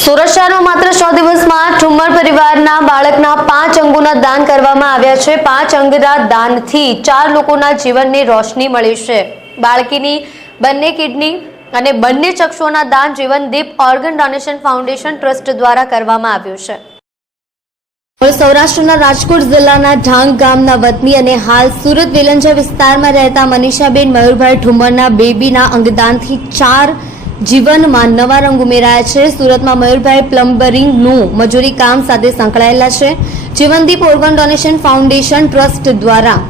સુરત શહેરમાં માત્ર 100 દિવસમાં ઠુમ્મર પરિવારના બાળકના 5 અંગોના દાન કરવામાં આવ્યા છે। 5 અંગના દાનથી 4 લોકોના જીવનને રોશની મળી છે। બાળકીની બંને કિડની અને બંને ચક્ષુઓના દાન જીવનદીપ ઓર્ગન ડોનેશન ફાઉન્ડેશન ટ્રસ્ટ દ્વારા કરવામાં આવ્યું છે। સૌરાષ્ટ્રના રાજકોટ જિલ્લાના ઢાંગ ગામના વતની અને હાલ સુરત વેલંજા વિસ્તારમાં રહેતા મનીષાબેન મયુરભાઈ ઠુમ્મરના બેબીના અંગદાનથી 4 જીવનમાં નવા રંગ ઉમેરાયા છે। સુરતમાં મયુરભાઈ પ્લમ્બરિંગનું મજૂરી કામ સાથે સંકળાયેલા છે। જીવનદીપ ઓર્ગન ડોનેશન ફાઉન્ડેશન ટ્રસ્ટ દ્વારા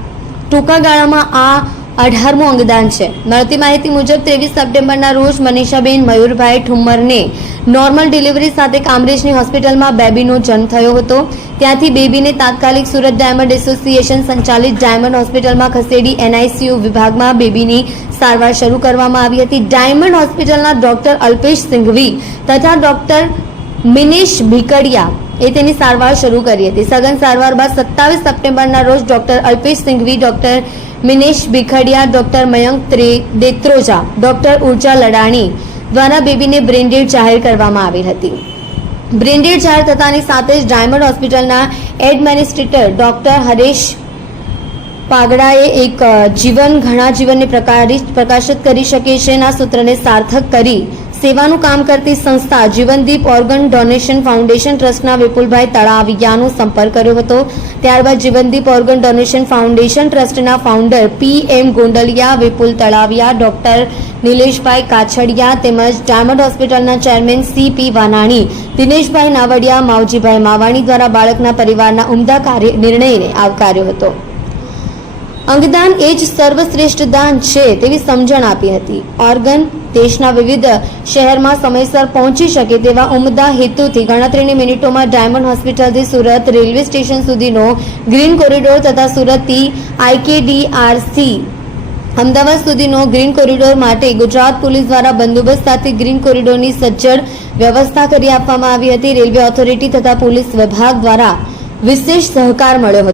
ટૂંકા ગાળામાં આ 18મું અંગદાન છે। મળતી માહિતી મુજબ 23 સપ્ટેમ્બરના રોજ મનીષાબેન મયુરભાઈ ઠુમ્મરને નોર્મલ ડિલિવરી સાથે કામરેજની હોસ્પિટલમાં બેબીનો જન્મ થયો હતો। ત્યાંથી બેબીને તાત્કાલિક સુરત ડાયમંડ એસોસિએશન સંચાલિત ડાયમંડ હોસ્પિટલમાં ખસેડી એનઆઈસીયુ વિભાગમાં બેબીની સારવાર શરૂ કરવામાં આવી હતી। ડાયમંડ હોસ્પિટલના ડોક્ટર અલ્પેશ સિંઘવી તથા ડોક્ટર મિનેશ ભીકડિયા એ તેની સારવાર શરૂ કરી હતી। સઘન સારવાર બાદ 27 સપ્ટેમ્બરના રોજ doctor Alpesh Singhvi, doctor Minesh Bhikhadiya, doctor Mayank Detroja, doctor Urja Ladani દ્વારા બેબીને બ્રેનડેડ જાહેર કરવામાં આવી હતી। બ્રેનડેડ જાહેર થતાની સાથે જ ડાયમંડ હોસ્પિટલના એડમિનિસ્ટ્રેટર ડોક્ટર હરેશ પાગડાએ એક જીવન ઘણા જીવનને પ્રકાશિત કરી શકે છે ના સૂત્રને સાર્થક કરી સેવાનું કામ કરતી સંસ્થા જીવનદીપ ઓર્ગન ડોનેશન ફાઉન્ડેશન ટ્રસ્ટના વિપુલભાઈ તળાવિયાનો સંપર્ક કર્યો હતો। ત્યારબાદ જીવનદીપ ઓર્ગન ડોનેશન ફાઉન્ડેશન ટ્રસ્ટના ફાઉન્ડર PM ગોંડલિયા, વિપુલ તળાવિયા, ડોક્ટર નિલેશભાઈ કાછડિયા તેમજ ડાયમંડ હોસ્પિટલના ચેરમેન CP વાનાણી, દિનેશભાઈ નાવડિયા, માવજીભાઈ માવાણી દ્વારા બાળકના પરિવારના ઉમદા નિર્ણયને આવકાર્યો હતો। અંગદાન એ જ સર્વશ્રેષ્ઠ દાન છે તેવી સમજણ આપી હતી। ઓર્ગન દેશના વિવિધ શહેરમાં સમયસર પહોંચી શકે તેવા ઉમદા હેતુથી ગણતરીની મિનિટોમાં ડાયમંડ હોસ્પિટલથી સુરત રેલવે સ્ટેશન સુધીનો ગ્રીન કોરિડોર તથા સુરતથી IKDRC અમદાવાદ સુધીનો ગ્રીન કોરિડોર માટે ગુજરાત પોલીસ દ્વારા બંદોબસ્ત સાથે ગ્રીન કોરિડોરની સજ્જડ વ્યવસ્થા કરી આપવામાં આવી હતી। રેલવે ઓથોરિટી તથા પોલીસ વિભાગ દ્વારા વિશેષ સહકાર મળ્યો હતો।